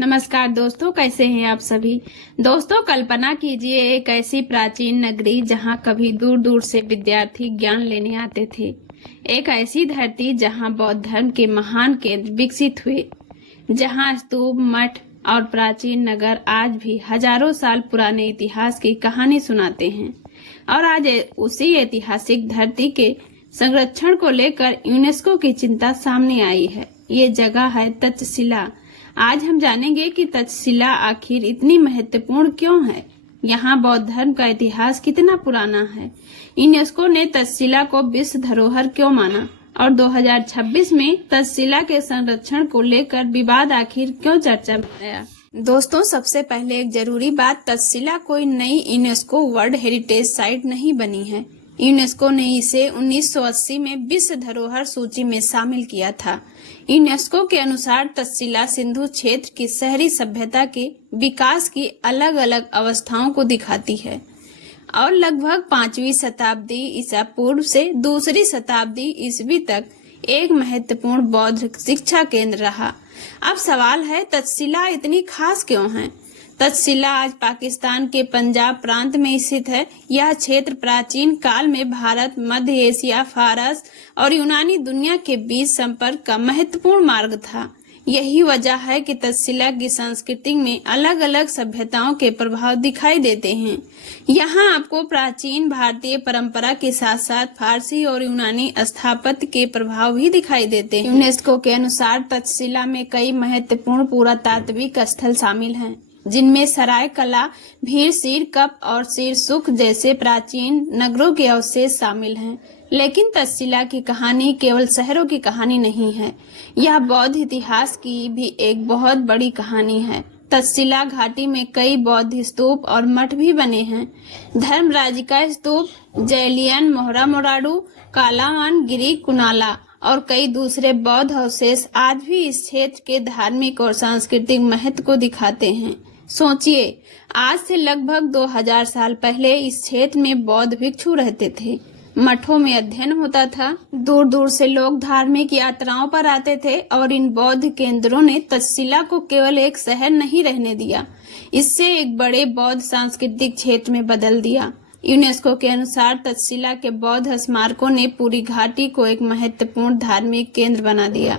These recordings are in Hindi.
नमस्कार दोस्तों, कैसे हैं आप सभी। दोस्तों, कल्पना कीजिए एक ऐसी प्राचीन नगरी जहां कभी दूर दूर से विद्यार्थी ज्ञान लेने आते थे। एक ऐसी धरती जहां बौद्ध धर्म के महान केंद्र विकसित हुए, जहां स्तूप, मठ और प्राचीन नगर आज भी हजारों साल पुराने इतिहास की कहानी सुनाते हैं। और आज उसी ऐतिहासिक धरती के संरक्षण को लेकर यूनेस्को की चिंता सामने आई है। ये जगह है तक्षशिला। आज हम जानेंगे कि तक्षशिला आखिर इतनी महत्वपूर्ण क्यों है, यहाँ बौद्ध धर्म का इतिहास कितना पुराना है, यूनेस्को ने तक्षशिला को विश्व धरोहर क्यों माना और 2026 में तक्षशिला के संरक्षण को लेकर विवाद आखिर क्यों चर्चा में आया। दोस्तों, सबसे पहले एक जरूरी बात, तक्षशिला कोई नई यूनेस्को वर्ल्ड हेरिटेज साइट नहीं बनी है। यूनेस्को ने इसे 1980 में विश्व धरोहर सूची में शामिल किया था। यूनेस्को के अनुसार तक्षशिला सिंधु क्षेत्र की शहरी सभ्यता के विकास की अलग अलग अवस्थाओं को दिखाती है और लगभग 5वीं शताब्दी ईसा पूर्व से 2री शताब्दी ईस्वी तक एक महत्वपूर्ण बौद्ध शिक्षा केंद्र रहा। अब सवाल है, तक्षशिला इतनी खास क्यों है। तक्षशिला आज पाकिस्तान के पंजाब प्रांत में स्थित है। यह क्षेत्र प्राचीन काल में भारत, मध्य एशिया, फारस और यूनानी दुनिया के बीच संपर्क का महत्वपूर्ण मार्ग था। यही वजह है कि तक्षशिला की संस्कृति में अलग अलग सभ्यताओं के प्रभाव दिखाई देते हैं। यहाँ आपको प्राचीन भारतीय परंपरा के साथ साथ फारसी और यूनानी स्थापत्य के प्रभाव भी दिखाई देते हैं। यूनेस्को के अनुसार तक्षशिला में कई महत्वपूर्ण पुरातात्विक स्थल शामिल हैं, जिनमें सराय कला, भीड़, सिरकप और सिरसुख जैसे प्राचीन नगरों के अवशेष शामिल हैं। लेकिन तक्षशिला की कहानी केवल शहरों की कहानी नहीं है, यह बौद्ध इतिहास की भी एक बहुत बड़ी कहानी है। तक्षशिला घाटी में कई बौद्ध स्तूप और मठ भी बने हैं। धर्मराजिका स्तूप, जैलियन मोहरा मोराडू, कालावन गिरी कुनाला और कई दूसरे बौद्ध अवशेष आज भी इस क्षेत्र के धार्मिक और सांस्कृतिक महत्व को दिखाते हैं। सोचिए, आज से लगभग 2000 साल पहले इस क्षेत्र में बौद्ध भिक्षु रहते थे। मठों में अध्ययन होता था। दूर दूर से लोग धार्मिक यात्राओं पर आते थे और इन बौद्ध केंद्रों ने तक्षशिला को केवल एक शहर नहीं रहने दिया, इससे एक बड़े बौद्ध सांस्कृतिक क्षेत्र में बदल दिया। यूनेस्को के अनुसार तक्षशिला के बौद्ध स्मारकों ने पूरी घाटी को एक महत्वपूर्ण धार्मिक केंद्र बना दिया,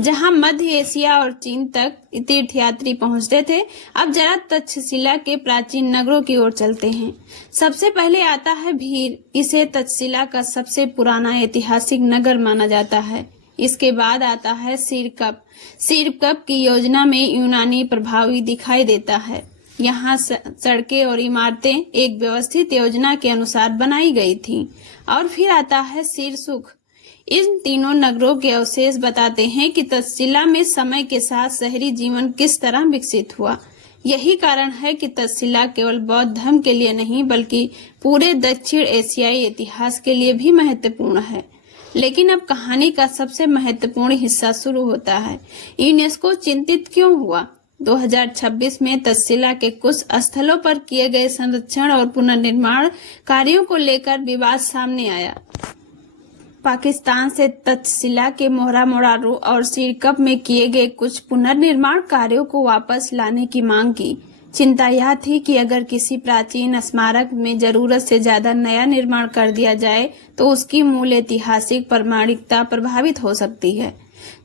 जहां मध्य एशिया और चीन तक तीर्थयात्री पहुंचते थे। अब जरा तक्षशिला के प्राचीन नगरों की ओर चलते हैं। सबसे पहले आता है भीर। इसे तक्षशिला का सबसे पुराना ऐतिहासिक नगर माना जाता है। इसके बाद आता है सिरकप। सिरकप की योजना में यूनानी प्रभावी दिखाई देता है। यहाँ सड़कें और इमारतें एक व्यवस्थित योजना के अनुसार बनाई गई थीं। और फिर आता है सिरसुख। इन तीनों नगरों के अवशेष बताते हैं कि तक्षशिला में समय के साथ शहरी जीवन किस तरह विकसित हुआ। यही कारण है कि तक्षशिला केवल बौद्ध धर्म के लिए नहीं, बल्कि पूरे दक्षिण एशियाई इतिहास के लिए भी महत्वपूर्ण है। लेकिन अब कहानी का सबसे महत्वपूर्ण हिस्सा शुरू होता है। यूनेस्को चिंतित क्यों हुआ। 2026 में तक्षशिला के कुछ स्थलों पर किए गए संरक्षण और पुनर्निर्माण कार्यों को लेकर विवाद सामने आया। पाकिस्तान से तक्षशिला के मोहरा मोरारू और सिरकप में किए गए कुछ पुनर्निर्माण कार्यों को वापस लाने की मांग की। चिंता यह थी कि अगर किसी प्राचीन स्मारक में जरूरत से ज्यादा नया निर्माण कर दिया जाए तो उसकी मूल ऐतिहासिक प्रामाणिकता प्रभावित हो सकती है।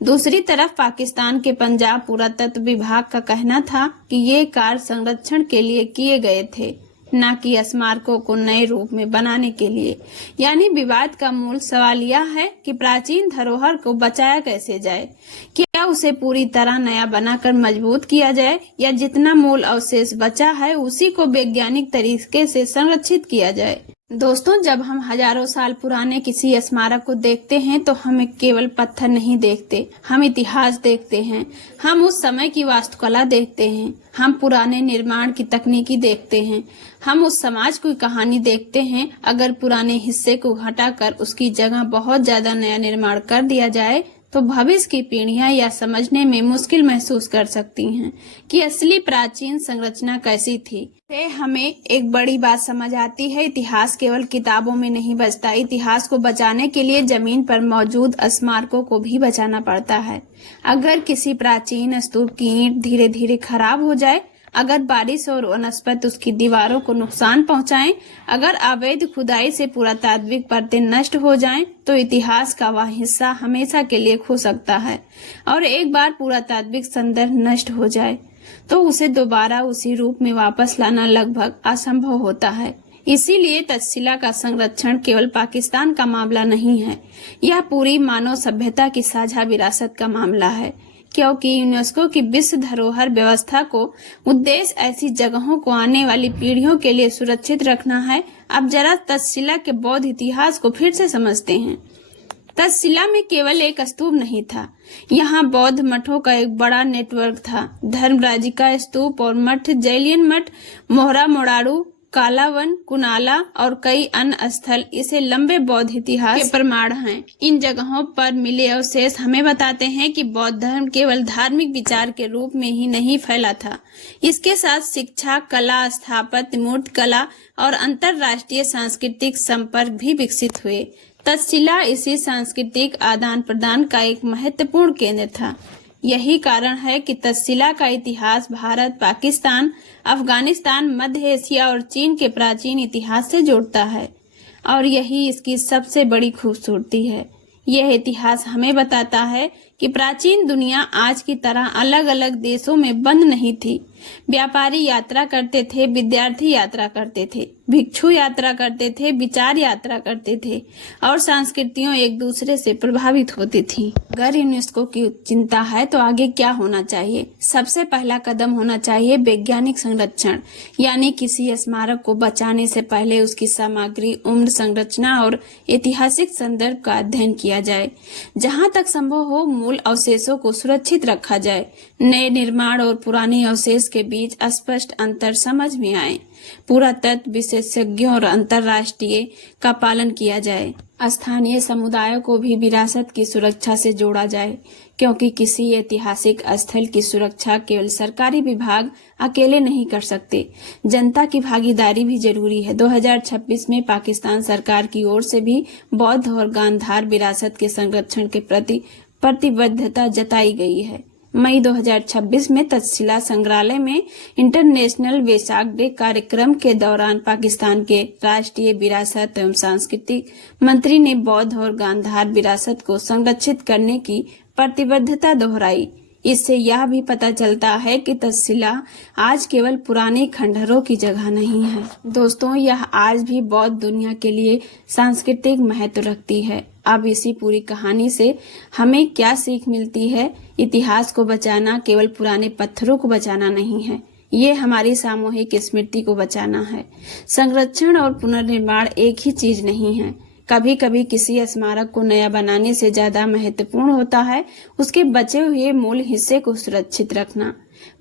दूसरी तरफ पाकिस्तान के पंजाब पुरातत्व विभाग का कहना था कि ये कार्य संरक्षण के लिए किए गए थे, न कि स्मारकों को नए रूप में बनाने के लिए। यानी विवाद का मूल सवाल यह है कि प्राचीन धरोहर को बचाया कैसे जाए। क्या उसे पूरी तरह नया बनाकर मजबूत किया जाए, या जितना मूल अवशेष बचा है उसी को वैज्ञानिक तरीके से संरक्षित किया जाए। दोस्तों, जब हम हजारों साल पुराने किसी स्मारक को देखते हैं तो हम केवल पत्थर नहीं देखते, हम इतिहास देखते हैं। हम उस समय की वास्तुकला देखते हैं, हम पुराने निर्माण की तकनीकी देखते हैं, हम उस समाज की कहानी देखते हैं। अगर पुराने हिस्से को हटाकर उसकी जगह बहुत ज्यादा नया निर्माण कर दिया जाए तो भविष्य की पीढ़ियां यह समझने में मुश्किल महसूस कर सकती हैं कि असली प्राचीन संरचना कैसी थी। से हमें एक बड़ी बात समझ आती है, इतिहास केवल किताबों में नहीं बचता। इतिहास को बचाने के लिए जमीन पर मौजूद स्मारकों को भी बचाना पड़ता है। अगर किसी प्राचीन स्तूप की ईंट धीरे धीरे खराब हो जाए, अगर बारिश और वनस्पति उसकी दीवारों को नुकसान पहुंचाएं, अगर अवैध खुदाई से पुरातात्विक परतें नष्ट हो जाएं, तो इतिहास का वह हिस्सा हमेशा के लिए खो सकता है। और एक बार पुरातात्विक संदर्भ नष्ट हो जाए तो उसे दोबारा उसी रूप में वापस लाना लगभग असंभव होता है। इसीलिए तक्षशिला का संरक्षण केवल पाकिस्तान का मामला नहीं है, यह पूरी मानव सभ्यता की साझा विरासत का मामला है। क्योंकि यूनेस्को की विश्व धरोहर व्यवस्था को उद्देश्य ऐसी जगहों को आने वाली पीढ़ियों के लिए सुरक्षित रखना है। अब जरा तक्षशिला के बौद्ध इतिहास को फिर से समझते हैं। तक्षशिला में केवल एक स्तूप नहीं था, यहाँ बौद्ध मठों का एक बड़ा नेटवर्क था। धर्मराजिका स्तूप और मठ, जैलियन मठ, मोहरा मोड़ारू, कालावन, कुनाला और कई अन्य स्थल इसे लंबे बौद्ध इतिहास के प्रमाण हैं। इन जगहों पर मिले अवशेष हमें बताते हैं कि बौद्ध धर्म केवल धार्मिक विचार के रूप में ही नहीं फैला था, इसके साथ शिक्षा, कला, स्थापत्य, मूर्ति कला और अंतरराष्ट्रीय सांस्कृतिक संपर्क भी विकसित हुए। तक्षशिला इसी सांस्कृतिक आदान प्रदान का एक महत्वपूर्ण केंद्र था। यही कारण है कि तक्षशिला का इतिहास भारत, पाकिस्तान, अफगानिस्तान, मध्य एशिया और चीन के प्राचीन इतिहास से जोड़ता है। और यही इसकी सबसे बड़ी खूबसूरती है। यह इतिहास हमें बताता है कि प्राचीन दुनिया आज की तरह अलग अलग देशों में बंद नहीं थी। व्यापारी यात्रा करते थे, विद्यार्थी यात्रा करते थे, भिक्षु यात्रा करते थे, विचार यात्रा करते थे और संस्कृतियों एक दूसरे से प्रभावित होती थी। अगर यूनेस्को की चिंता है तो आगे क्या होना चाहिए? सबसे पहला कदम होना चाहिए वैज्ञानिक संरक्षण, यानी किसी स्मारक को बचाने से पहले उसकी सामग्री, उम्र, संरचना और ऐतिहासिक संदर्भ का अध्ययन किया जाए। जहाँ तक संभव हो मूल अवशेषों को सुरक्षित रखा जाए। नए निर्माण और पुराने अवशेष के बीच स्पष्ट अंतर समझ में आए। पुरातत्व विशेषज्ञों और अंतर्राष्ट्रीय का पालन किया जाए। स्थानीय समुदायों को भी विरासत की सुरक्षा से जोड़ा जाए, क्योंकि किसी ऐतिहासिक स्थल की सुरक्षा केवल सरकारी विभाग अकेले नहीं कर सकते, जनता की भागीदारी भी जरूरी है। 2026 में पाकिस्तान सरकार की ओर से भी बौद्ध और गांधार विरासत के संरक्षण के प्रति प्रतिबद्धता जताई गई है। मई 2026 में तक्षशिला संग्रहालय में इंटरनेशनल वेसाक डे कार्यक्रम के दौरान पाकिस्तान के राष्ट्रीय विरासत एवं सांस्कृतिक मंत्री ने बौद्ध और गांधार विरासत को संरक्षित करने की प्रतिबद्धता दोहराई। इससे यह भी पता चलता है कि तक्षशिला आज केवल पुराने खंडहरों की जगह नहीं है। दोस्तों, यह आज भी बौद्ध दुनिया के लिए सांस्कृतिक महत्व रखती है। अब इसी पूरी कहानी से हमें क्या सीख मिलती है? इतिहास को बचाना केवल पुराने पत्थरों को बचाना नहीं है, ये हमारी सामूहिक स्मृति को बचाना है। संरक्षण और पुनर्निर्माण एक ही चीज नहीं है। कभी कभी किसी स्मारक को नया बनाने से ज्यादा महत्वपूर्ण होता है उसके बचे हुए मूल हिस्से को सुरक्षित रखना।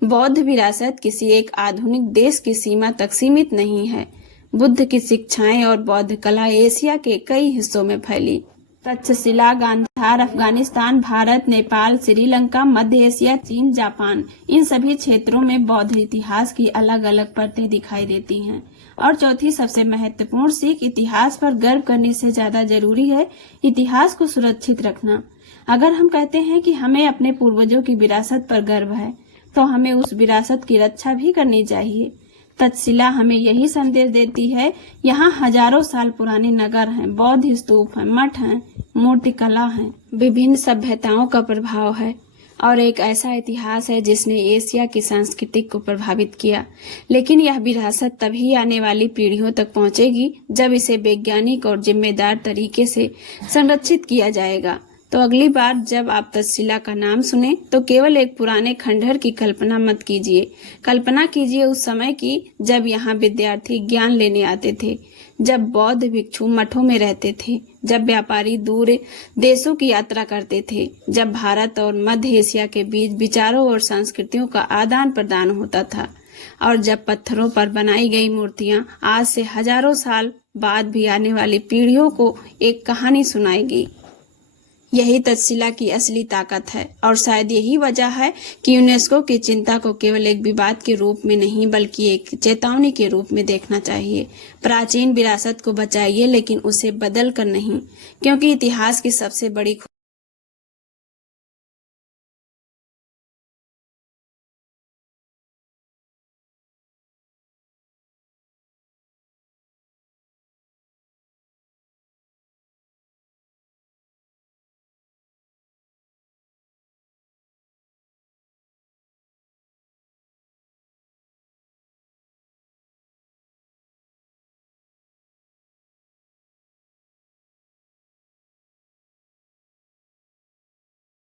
बौद्ध विरासत किसी एक आधुनिक देश की सीमा तक सीमित नहीं है। बुद्ध की शिक्षाएं और बौद्ध कला एशिया के कई हिस्सों में फैली। तक्षशिला, गांधार, अफगानिस्तान, भारत, नेपाल, श्रीलंका, मध्य एशिया, चीन, जापान, इन सभी क्षेत्रों में बौद्ध इतिहास की अलग अलग परतें दिखाई देती हैं। और चौथी सबसे महत्वपूर्ण सीख, इतिहास पर गर्व करने से ज्यादा जरूरी है इतिहास को सुरक्षित रखना। अगर हम कहते हैं कि हमें अपने पूर्वजों की विरासत पर गर्व है, तो हमें उस विरासत की रक्षा भी करनी चाहिए। तक्षशिला हमें यही संदेश देती है। यहाँ हजारों साल पुराने नगर हैं, बौद्ध स्तूप हैं, मठ हैं, मूर्तिकला हैं, विभिन्न सभ्यताओं का प्रभाव है और एक ऐसा इतिहास है जिसने एशिया की संस्कृति को प्रभावित किया। लेकिन यह विरासत तभी आने वाली पीढ़ियों तक पहुंचेगी जब इसे वैज्ञानिक और जिम्मेदार तरीके से संरक्षित किया जाएगा। तो अगली बार जब आप तक्षशिला का नाम सुने तो केवल एक पुराने खंडहर की कल्पना मत कीजिए। कल्पना कीजिए उस समय की जब यहाँ विद्यार्थी ज्ञान लेने आते थे, जब बौद्ध भिक्षु मठों में रहते थे, जब व्यापारी दूर देशों की यात्रा करते थे, जब भारत और मध्य एशिया के बीच विचारों और संस्कृतियों का आदान प्रदान होता था, और जब पत्थरों पर बनाई गई मूर्तियां आज से हजारों साल बाद भी आने वाली पीढ़ियों को एक कहानी सुनाएगी। यही तक्षशिला की असली ताकत है और शायद यही वजह है कि यूनेस्को की चिंता को केवल एक विवाद के रूप में नहीं बल्कि एक चेतावनी के रूप में देखना चाहिए। प्राचीन विरासत को बचाइए लेकिन उसे बदल कर नहीं, क्योंकि इतिहास की सबसे बड़ी